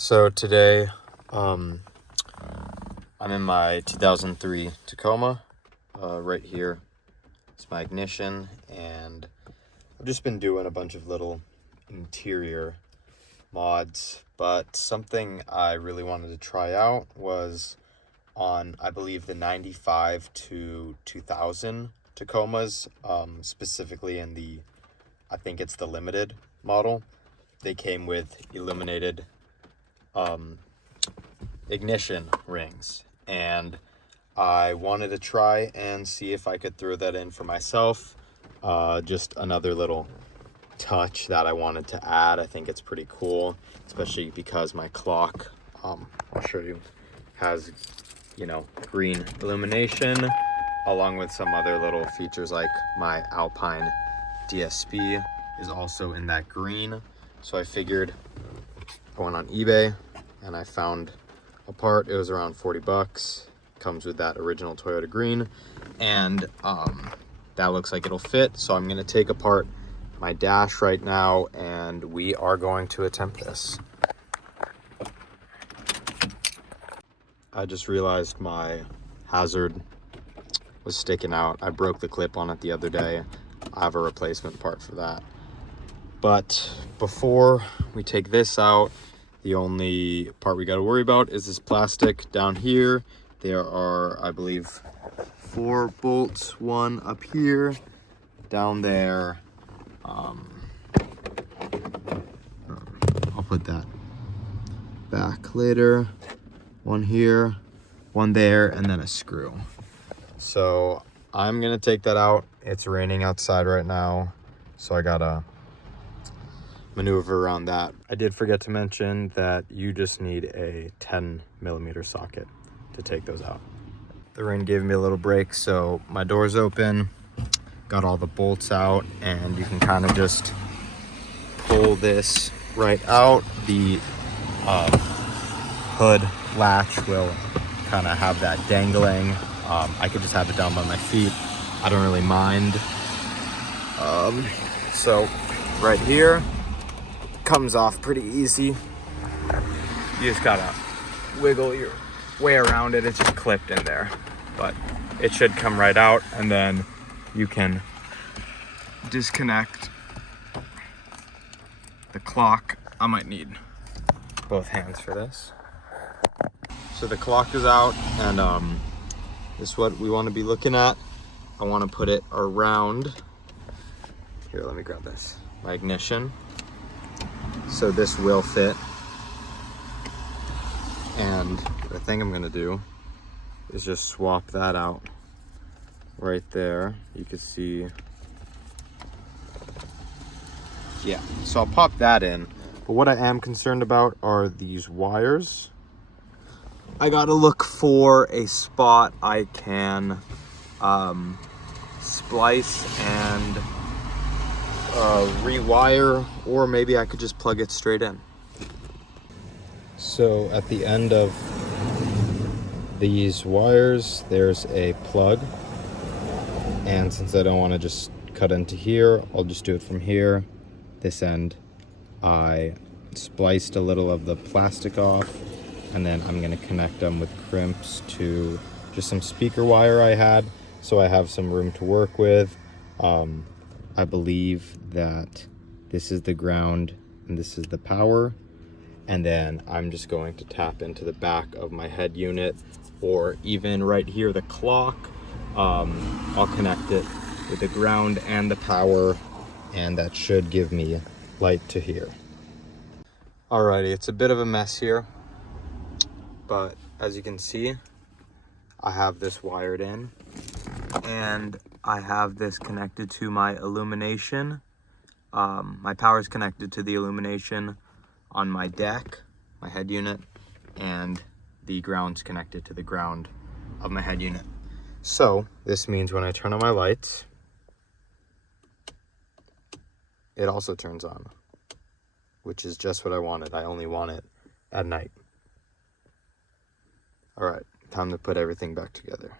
So today, I'm in my 2003 Tacoma. Right here, it's my ignition, and I've just been doing a bunch of little interior mods, but something I really wanted to try out was on, I believe, the 95 to 2000 Tacomas, specifically in the, I think it's the limited model. They came with illuminated ignition rings, and I wanted to try and see if I could throw that in for myself. Just another little touch that I wanted to add. I think it's pretty cool, especially because my clock, I'll show you, has, green illumination, along with some other little features like my Alpine DSP is also in that green. So I figured, I went on eBay and I found a part. It was around 40 bucks. Comes with that original Toyota green, and that looks like it'll fit. So I'm gonna take apart my dash right now, and we are going to attempt this. I just realized my hazard was sticking out. I broke the clip on it the other day. I have a replacement part for that. But before we take this out, the only part we got to worry about is this plastic down here. There are, I believe, 4 bolts, one up here, down there. I'll put that back later. One here, one there, and then a screw. So I'm gonna take that out. It's raining outside right now, so I gotta maneuver around that. I did forget to mention that you just need a 10mm socket to take those out. The rain gave me a little break, so my door's open, got all the bolts out, and you can kind of just pull this right out. The hood latch will kind of have that dangling. I could just have it down by my feet. I don't really mind. So right here, comes off pretty easy. You just gotta wiggle your way around it. It's just clipped in there, but it should come right out, and then you can disconnect the clock. I might need both hands for this. So the clock is out, and this is what we want to be looking at. I want to put it around here. Let me grab this, my ignition. So this will fit, and the thing I'm gonna do is just swap that out right there. You can see, yeah, so I'll pop that in. But what I am concerned about are these wires. I gotta look for a spot I can splice and rewire, or maybe I could just plug it straight in. So at the end of these wires, there's a plug, and since I don't want to just cut into here, I'll just do it from here. This end, I spliced a little of the plastic off, and then I'm going to connect them with crimps to just some speaker wire I had, so I have some room to work with. I believe that this is the ground and this is the power, and then I'm just going to tap into the back of my head unit, or even right here, the clock. I'll connect it with the ground and the power, and that should give me light to here. Alrighty, it's a bit of a mess here, but as you can see, I have this wired in, and I have this connected to my illumination. My power is connected to the illumination on my deck, my head unit, and the ground's connected to the ground of my head unit. So this means when I turn on my lights, it also turns on, which is just what I wanted. I only want it at night. All right, time to put everything back together.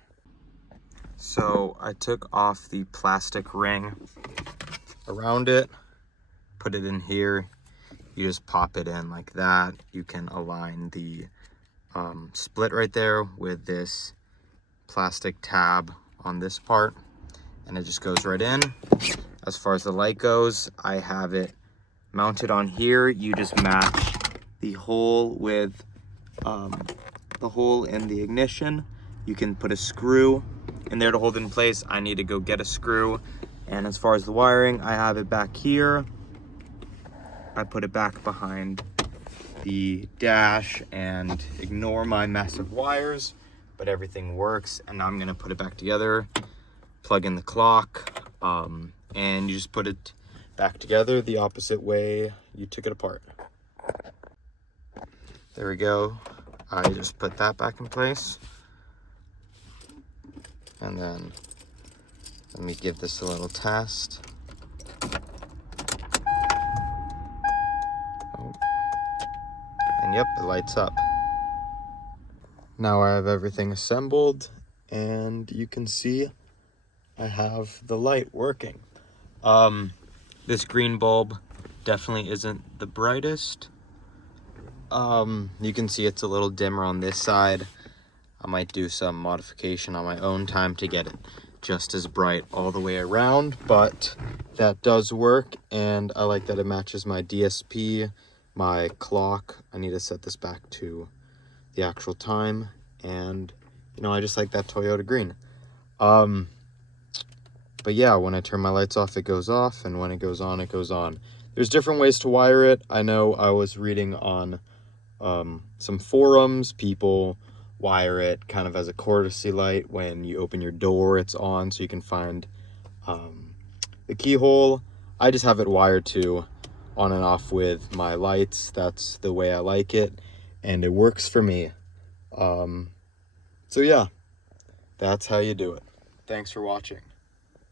So I took off the plastic ring around it, put it in here. You just pop it in like that. You can align the split right there with this plastic tab on this part, and it just goes right in. As far as the light goes, I have it mounted on here. You just match the hole with the hole in the ignition. You can put a screw in there to hold it in place. I need to go get a screw. And as far as the wiring, I have it back here. I put it back behind the dash and ignore my mess of wires, but everything works. And now I'm gonna put it back together, plug in the clock, and you just put it back together the opposite way you took it apart. There we go. I just put that back in place. And then let me give this a little test. Oh. And yep, it lights up. Now I have everything assembled, and you can see I have the light working. This green bulb definitely isn't the brightest. You can see it's a little dimmer on this side. I might do some modification on my own time to get it just as bright all the way around, but that does work, and I like that it matches my DSP, my clock. I need to set this back to the actual time, and you know, I just like that Toyota green. But yeah, when I turn my lights off, it goes off, and when it goes on, it goes on. There's different ways to wire it. I know I was reading on some forums, people wire it kind of as a courtesy light. When you open your door, it's on, so you can find the keyhole. I just have it wired to on and off with my lights. That's the way I like it, and it works for me. So yeah, that's how you do it. Thanks for watching.